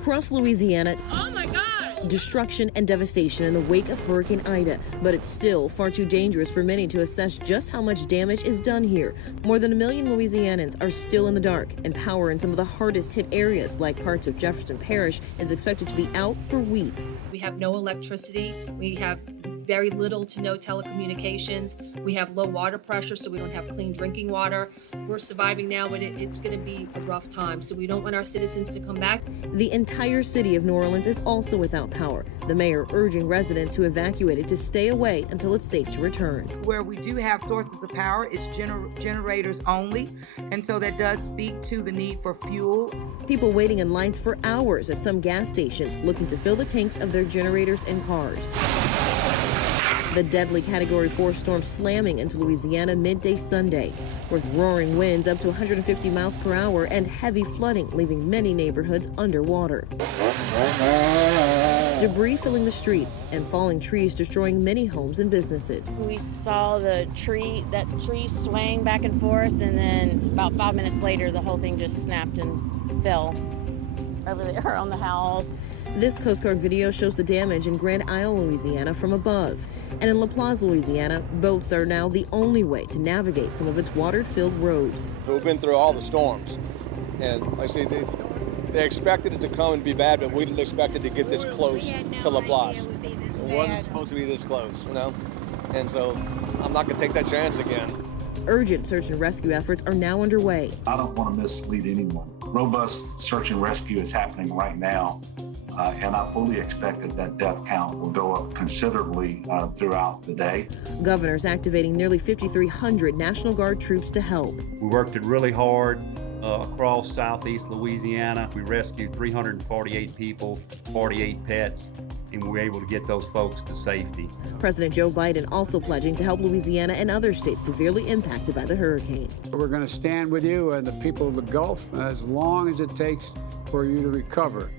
Across Louisiana, oh my God! Destruction and devastation in the wake of Hurricane Ida, but it's still far too dangerous for many to assess just how much damage is done here. More than 1 million Louisianans are still in the dark, and power in some of the hardest hit areas, like parts of Jefferson Parish, is expected to be out for weeks. We have no electricity. We have very little to no telecommunications. We have low water pressure, so we don't have clean drinking water. We're surviving now, but it's going to be a rough time, so we don't want our citizens to come back. The entire city of New Orleans is also without power. The mayor urging residents who evacuated to stay away until it's safe to return. Where we do have sources of power, it's generators only, and so that does speak to the need for fuel. People waiting in lines for hours at some gas stations looking to fill the tanks of their generators and cars. The deadly Category 4 storm slamming into Louisiana midday Sunday, with roaring winds up to 150 miles per hour and heavy flooding, leaving many neighborhoods underwater. Debris filling the streets and falling trees destroying many homes and businesses. We saw that tree swaying back and forth, and then about 5 minutes later, the whole thing just snapped and fell over there on the house. This Coast Guard video shows the damage in Grand Isle, Louisiana from above. And in La Plaza, Louisiana, boats are now the only way to navigate some of its water-filled roads. We've been through all the storms, and like I say, they expected it to come and be bad, but we didn't expect it to get this close to La Plaza. It wasn't supposed to be this close, you know? And so I'm not going to take that chance again. Urgent search and rescue efforts are now underway. I don't want to mislead anyone. Robust search and rescue is happening right now, and I fully expect that death count will go up considerably throughout the day. Governors activating nearly 5,300 National Guard troops to help. We worked it really hard across southeast Louisiana. We rescued 348 people, 48 pets, and we were able to get those folks to safety. President Joe Biden also pledging to help Louisiana and other states severely impacted by the hurricane. We're going to stand with you and the people of the Gulf as long as it takes for you to recover.